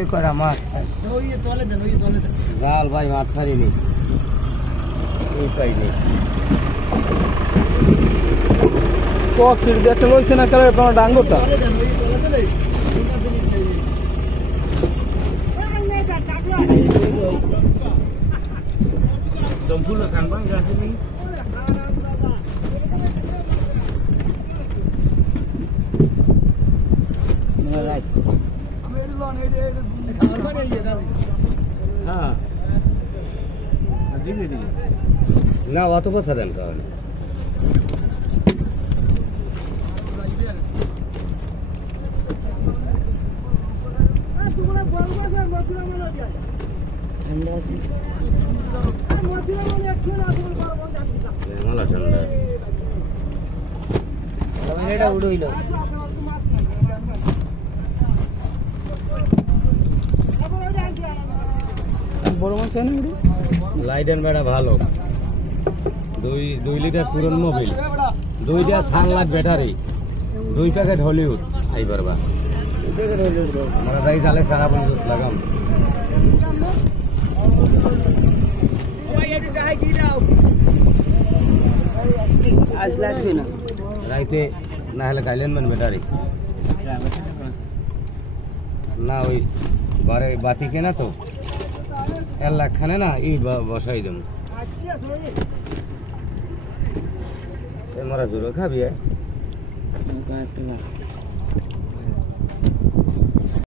এই করা মাছ জাল ভাই মাছ ছাড়িনি এই পাইনি কক সিট দেখতে লইছে না কারণ আপনার ডাঙ্গরটা দমপুলো কানবাং গাছে নেই হ্যাঁ না অত কথা দেন কারণে ঠান্ডা উড়ইল বড় মাছ আছে না লাইডেন বেড়া ভালো 2 লিটার পুরন মোবিল 2টা সানলাইট ব্যাটারি 2 প্যাকেট হলিউড এই পারবা আমরা যাই চালে সারা বন্ধু লাগাম আজ লাগবে না রাইতে না হলে গাইলেন মান ব্যাটারি না ওই বারে বাতি কেনা তো 1 লাখ খানে না এই বসাই দেবো মারা জোর খাবি